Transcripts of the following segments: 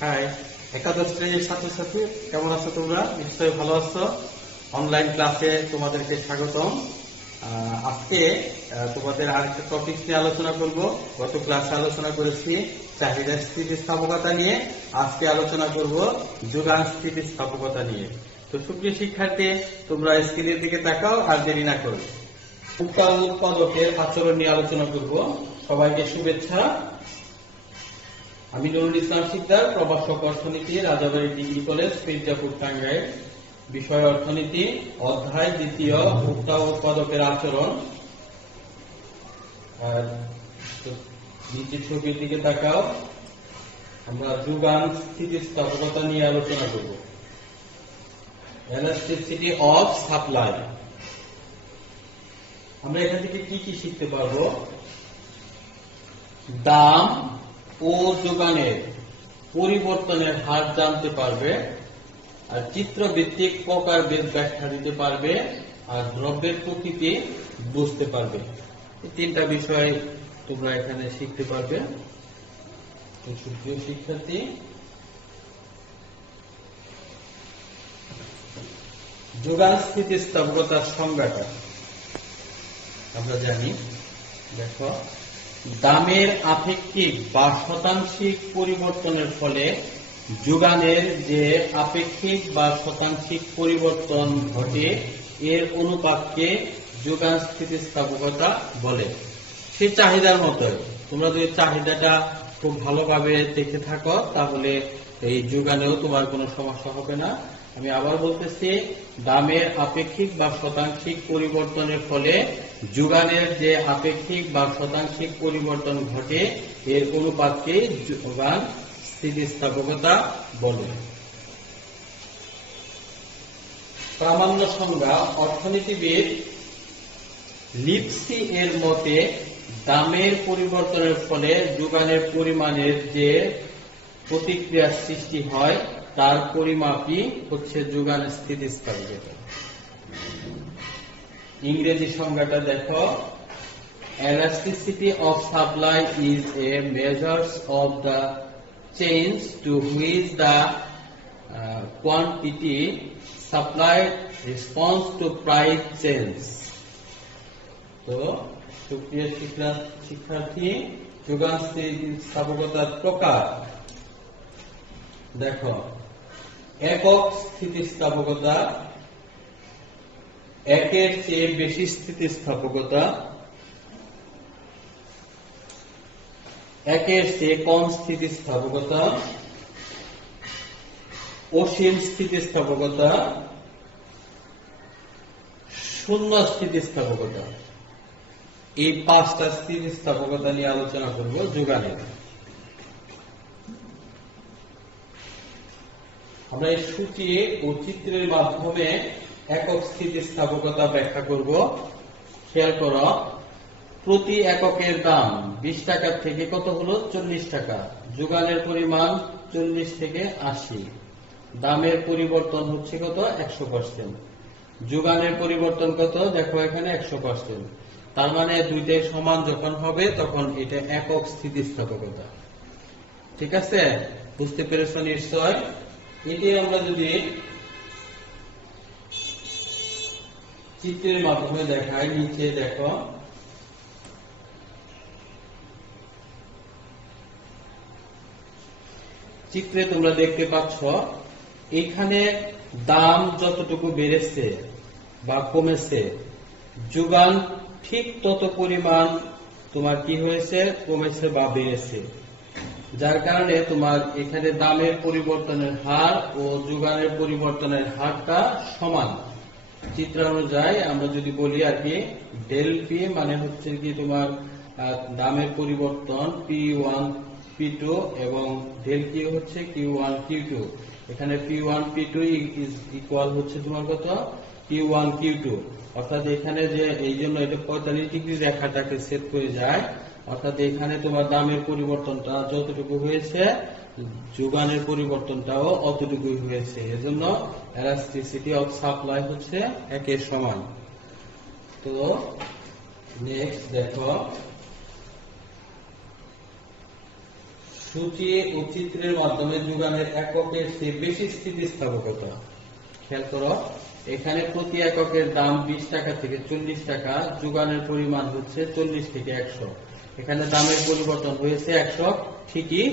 High, একাদশ শ্রেণীর ছাত্রছাত্রী কেমন আছো তোমরা? নিশ্চয়ই ভালো আছো। অনলাইন ক্লাসে তোমাদেরকে স্বাগতম। আজকে তোমাদের আরেকটা টপিক নিয়ে আলোচনা করব। গত ক্লাসে আলোচনা করেছি চাহিদা স্থিতিস্থাপকতা নিয়ে, আজকে আলোচনা করব যোগান স্থিতিস্থাপকতা নিয়ে। তো সুপ্রিয় শিক্ষার্থী, তোমরা স্ক্রিনের দিকে তাকাও আর দেরি না করো। উৎপাদকের আচরণ নিয়ে আলোচনা করব। সবাইকে শুভেচ্ছা। আমি নুরুল ইসলাম শিকদার, প্রভাষক অর্থনীতি, রাজাবাড়ী ডিগ্রি কলেজ, মির্জাপুর, টাঙ্গাইল। বিষয় অর্থনীতি, অধ্যায় দ্বিতীয়, ভোক্তা ও উৎপাদকের আচরণ। আর নিচের ছবির দিকে তাকাও। আমরা যোগান স্থিতিস্থাপকতা নিয়ে আলোচনা করব। Elasticity of supply. আমরা এখান থেকে কি কি শিখতে পারবো? দাম ও যোগানের পরিবর্তনের হার জানতে পারবে, আর চিত্রভিত্তিক প্রকারভেদ ব্যাখ্যা দিতে পারবে, আর দ্রব্যের প্রকৃতি বুঝতে পারবে। এই তিনটা বিষয় তোমরা এখানে শিখতে পারবে। সুপ্রিয় শিক্ষার্থী, যোগান স্থিতিস্থাপকতার সংজ্ঞাটা আমরা জানি। দেখো, দামের আপেক্ষিক বা শতাংশিক পরিবর্তনের ফলে যোগানের যে আপেক্ষিক বা শতাংশিক পরিবর্তন ঘটে, এর অনুপাতকে যোগান স্থিতিস্থাপকতা বলে। সেই চাহিদার মতো তোমরা যদি চাহিদাটা খুব ভালোভাবে দেখে থাকো, তাহলে এই যোগানেও তোমার কোনো সমস্যা হবে না। আমি আবার বলতেছি, দামের আপেক্ষিক বা শতাংশিক পরিবর্তনের ফলে যোগানের যে আপেক্ষিক বা শতাংশিক পরিবর্তন ঘটে, এর অনুপাতকে যোগান স্থিতিস্থাপকতা বলে। প্রামাণ্য সংজ্ঞা। অর্থনীতিবিদ লিপসি এর মতে, দামের পরিবর্তনের ফলে যোগানের পরিমাণের যে প্রতিক্রিয়া সৃষ্টি হয়, তার পরিমাপই হচ্ছে যোগান স্থিতিস্থাপকতা। ইংরেজি সংজ্ঞাটা দেখো, elasticity of supply is a measure of the change to which the quantity supplied responds to price change. তো সুপ্রিয় শিক্ষার্থী, যোগান স্থিতিস্থাপকতার প্রকার দেখো, একক স্থিতিস্থাপকতা, একের চেয়ে বেশি স্থিতিস্থাপকতা, একের চেয়ে কম স্থিতিস্থাপকতা, অসীম স্থিতিস্থাপকতা, শূন্য স্থিতিস্থাপকতা। এই পাঁচটা স্থিতিস্থাপকতা নিয়ে আলোচনা করব যোগানের। আমরা এই সূচি ও চিত্রের মাধ্যমে একক স্থিতিস্থাপকতা ব্যাখ্যা করব। খেয়াল করো, প্রতি এককের দাম 20 টাকার থেকে কত হলো? 40 টাকা। যোগানের পরিমাণ 40 থেকে 80। দামের পরিবর্তন হচ্ছে কত? 100%। যোগানের পরিবর্তন কত? দেখো এখানে 100%। তার মানে দুইটাই সমান যখন হবে, তখন এটা একক স্থিতিস্থাপকতা। ঠিক আছে? বুঝতে পেরেছো নিশ্চয়? এটি আমরা যদি চিত্রের মাধ্যমে দেখাই, নিচে দেখো, চিত্রে তোমরা দেখতে পাচ্ছ, এখানে দাম যতটুকু বেড়েছে বা কমেছে, যোগান ঠিক তত পরিমাণ তোমার কি হয়েছে? কমেছে বা বেড়েছে। যার কারণে তোমার এখানে দামের পরিবর্তনের হার ও যোগানের পরিবর্তনের হারটা সমান। চিত্র অনুযায়ী আমরা যদি বলি আর কি, ডেল পি মানে হচ্ছে কি তোমার দামের পরিবর্তন P1 P2 এবং ডেল কিউ হচ্ছে Q1 Q2। এখানে P1 P2 ইজ ইকুয়াল হচ্ছে তোমার কত? Q1 Q2। অর্থাৎ এখানে যে এই জন্য এটা 45 ডিগ্রি রেখাটাকে সেট করে যায়। অর্থাৎ এখানে তোমার দামের পরিবর্তনটা যতটুকু হয়েছে, যোগানের পরিবর্তনটাও অতটুকুই হয়েছে। এজন্য elasticity of supply হচ্ছে একের সমান। তো নেক্সট দেখো, সূচি ও চিত্রের মাধ্যমে যোগানের এককের চেয়ে বেশি স্থিতিস্থাপকতা। খেয়াল করো, এখানে প্রতি এককের দাম 20 টাকা থেকে 40 টাকা, যোগানের পরিমাণ হচ্ছে 40 থেকে 100। এখানে দামের পরিবর্তন হয়েছে 100 ঠিকই,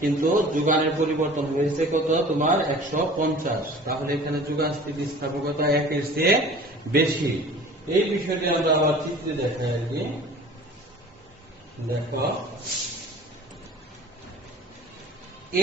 কিন্তু যোগানের পরিবর্তন হয়েছে কত তোমার 150। তাহলে এখানে যোগান স্থিতিস্থাপকতা একের চেয়ে বেশি। এই বিষয়টি আমরা আবার চিত্রে দেখাই আর কি। দেখো,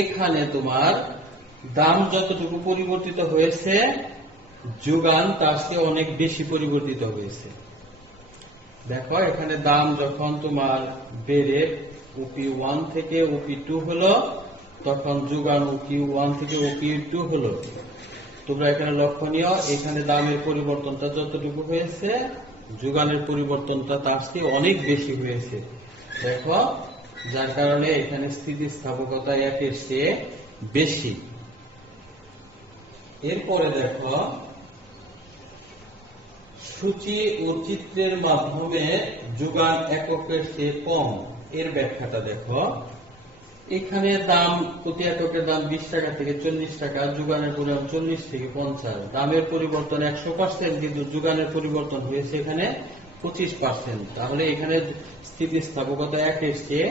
এখানে তোমার দাম যতটুকু পরিবর্তিত হয়েছে, যোগান তার চেয়ে অনেক বেশি পরিবর্তিত হয়েছে। দেখো, এখানে দাম যখন তোমার বেড়ে OP1 থেকে OP2 হলো, তখন যোগান OP1 থেকে OP2 হলো। তোমরা এখানে লক্ষণীয়, এখানে দামের পরিবর্তনটা যতটুকু হয়েছে, যোগানের পরিবর্তনটা তার চেয়ে অনেক বেশি হয়েছে। দেখো, যার কারণে এখানে স্থিতিস্থাপকতা একের চেয়ে বেশি। এরপরে দেখো, সূচি ও চিত্রের মাধ্যমে যোগান এককের চেয়ে কম, এর ব্যাখ্যাটা দেখো। এখানে দাম প্রতি এককের দাম 20 টাকা থেকে 40 টাকা, যোগানের পরিমাণ 40 থেকে 50। দামের পরিবর্তন 100%, কিন্তু যোগানের পরিবর্তন হয়েছে এখানে 25%। তাহলে এখানে স্থিতিস্থাপকতা একের চেয়ে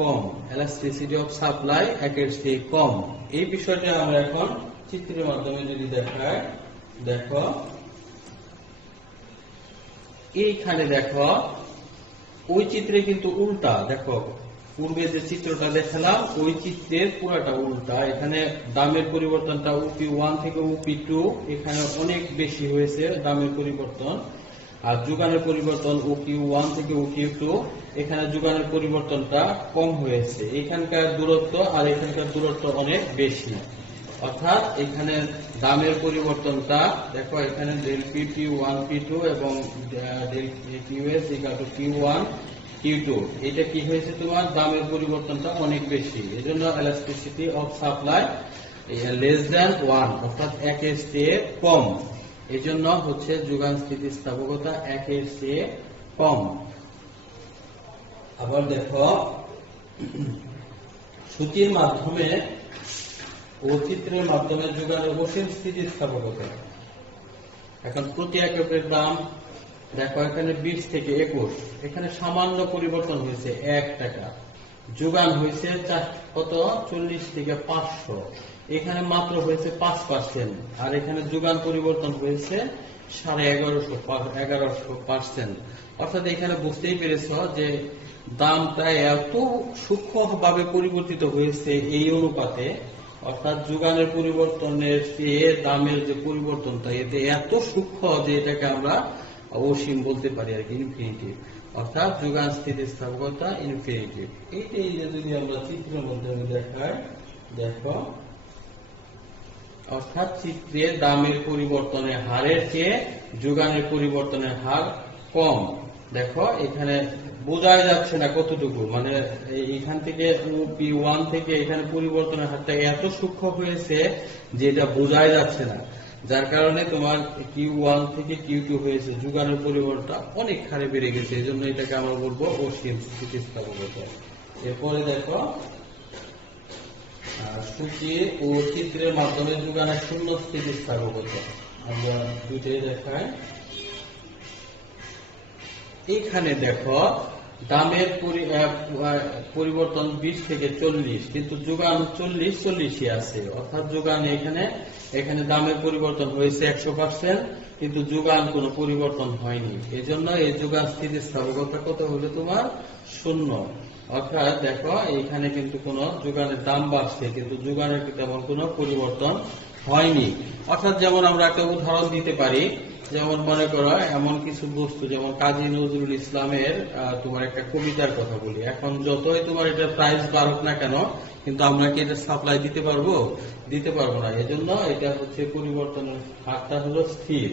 কম, এলাস্টিসিটি অফ সাপ্লাই একের চেয়ে কম। এই বিষয়টা আমরা এখন চিত্রের মাধ্যমে যদি দেখাই, দেখো এইখানে দেখো, ওই চিত্রে কিন্তু উল্টা। দেখো, পূর্বে যে চিত্রটা দেখালাম ওই চিত্রের পুরাটা উল্টা। এখানে দামের পরিবর্তনটা OP1 থেকে OP2 এখানে অনেক বেশি হয়েছে দামের পরিবর্তন, আর যোগানের পরিবর্তন OQ1 থেকে OQ2 এখানে যোগানের পরিবর্তনটা কম হয়েছে। এখানকার দূরত্ব আর এখানকার দূরত্ব অনেক বেশি, অর্থাৎ এখানে দামের পরিবর্তনটা দেখো, এখানে del P1 P2 এবং del QS Q1 Q2, এটা কি হয়েছে তোমার দামের পরিবর্তনটা অনেক বেশি। এজন্য elasticity of supply less than 1, অর্থাৎ একের চেয়ে কম। এজন্য হচ্ছে যোগান স্থিতিস্থাপকতা একের চেয়ে কম। আবার দেখো, সূচির মাধ্যমে ও চিত্রের মাধ্যমে যোগানের অসীম স্থিতিস্থাপকতা। এখন প্রতি এককের দাম দেখো, এখানে 20 থেকে 21, এখানে সামান্য পরিবর্তন হয়েছে 1 টাকা। যোগান হয়েছে কত 40 থেকে 500, এখানে মাত্র হয়েছে 5%, আর এখানে যোগান পরিবর্তন হয়েছে 1150%। অর্থাৎ এখানে বুঝতেই পেরেছ যে দামটা এত সূক্ষ্মভাবে পরিবর্তিত হয়েছে এই অনুপাতে, অর্থাৎ যোগানের পরিবর্তনের চেয়ে দামের যে পরিবর্তনটা এতে এত সূক্ষ্ম যে এটাকে আমরা অসীম বলতে পারি আর কি, ইনফিনিটিভ। অর্থাৎ যোগান স্থিতিস্থাপকতা ইনফিনিটিভ। এইটাই যদি আমরা চিত্রের মধ্যে দেখাই, দেখো, অর্থাৎ চিত্রে দামের পরিবর্তনের হারের চেয়ে যোগানের পরিবর্তনের হার কম। দেখো, এখানে বোঝাই যাচ্ছে না কতটুকু, মানে এখান থেকে OP1 থেকে এখানে পরিবর্তনের হারটা এত সূক্ষ্ম হয়েছে যে এটা বোঝাই যাচ্ছে না, যার কারণে তোমার Q1 থেকে Q2 হয়েছে, যোগানের পরিবর্তনটা অনেক হারে বেড়ে গেছে। এই জন্য এটাকে আমরা বলবো অসীম স্থিতিস্থাপকতা। এরপরে দেখো, সূচি ও চিত্রের মাধ্যমে যোগানের শূন্য স্থিতিস্থাপকতা। আমরা দুইটাই দেখাই। এইখানে দেখো, দামের পরিবর্তন 20 থেকে 40, কিন্তু যোগান 40-40ই আছে। অর্থাৎ যোগান এখানে দামের পরিবর্তন হয়েছে 100%, কিন্তু যোগান কোনো পরিবর্তন হয়নি। এজন্য এই যোগান স্থিতিস্থাপকতা কত হলো তোমার 0। অর্থাৎ দেখো, এইখানে কিন্তু কোনো যোগানের দাম বাড়ছে, কিন্তু যোগানের তেমন কোনো পরিবর্তন হয়নি। অর্থাৎ যেমন আমরা একটা উদাহরণ দিতে পারি, যেমন মনে করো এমন কিছু বস্তু, যেমন কাজী নজরুল ইসলামের তোমার একটা কবিতার কথা বলি। এখন যতই তোমার এটা প্রাইস বাড়ুক না কেন, কিন্তু আমরা কি এটা সাপ্লাই দিতে পারবো? দিতে পারবো না। এজন্য এটা হচ্ছে পরিবর্তনের হারটা হলো স্থির।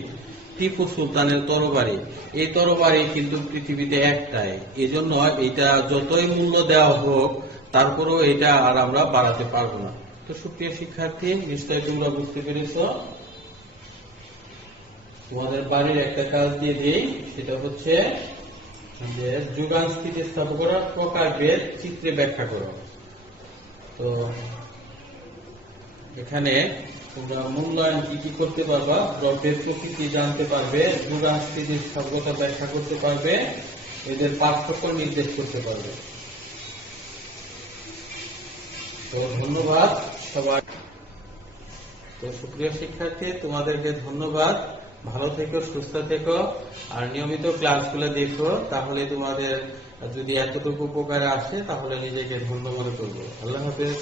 টিপু সুলতানের তরবারি, এই তরবারি কিন্তু পৃথিবীতে একটাই। এজন্য এটা যতই মূল্য দেওয়া হোক, তারপরেও এটা আর আমরা বাড়াতে পারবো না। তো সুপ্রিয় শিক্ষার্থী, নিশ্চয়ই তোমরা বুঝতে পেরেছ। তোমাদের বাড়ির একটা কাজ দিয়ে দিই, সেটা হচ্ছে যে যোগান স্থিতিস্থাপকতার প্রকারভেদ চিত্রে ব্যাখ্যা করো। তো এখানে তোমরা মূল্যায়ন কি কি করতে পারবা, দ্রব্যের প্রকৃতি জানতে পারবে, যোগান স্থিতিস্থাপকতা ব্যাখ্যা করতে পারবে, এদের পার্থক্য নির্দেশ করতে পারবে। তো ধন্যবাদ সবাই। তো সুপ্রিয় শিক্ষার্থী, তোমাদেরকে ধন্যবাদ। ভালো থেকো, সুস্থ থেকো, আর নিয়মিত ক্লাসগুলো দেখো। তাহলে তোমাদের যদি এতটুকু উপকারে আসে তাহলে নিজেকে ধন্য মনে করবো। আল্লাহ হাফেজ।